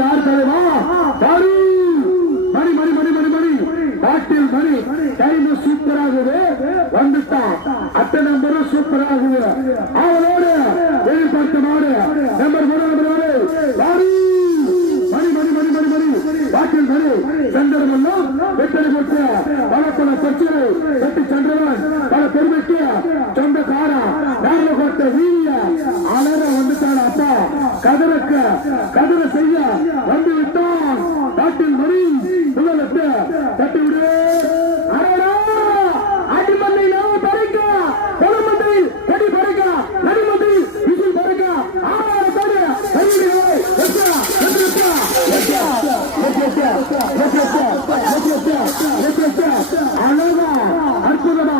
யார் தலைவா பாரு மணி மணி மணி மணி மணி பாட்டில் மணி டைம் சூப்பராகுது வந்துட்டான் அட்டை நம்பரும் சூப்பராகுது அவளோடு வெளிப்படுத்த மாடு நம்பர் பாரு மணி மணி மணி மணி மணி பாட்டில் மணி சென்றவெல்லாம் வெட்டடி போட்டு பல பல சர்ச்சைகளை கட்டி சென்றவன் பல பெருமைக்கு சொந்தக்காரா நேர்ல கொடுத்த வீரிய அலற வந்துட்டான் அப்பா கதிர செய்ய வந்து விட்டான் பாட்டில் மணி முதலத்து தட்டி விடு அடிமல்லை நாம பறைக்க கொலமந்தை கடி பறைக்க நடிமந்தை விசில் பறைக்க ஆறாயிரத்தோடு அழகா அற்புதமா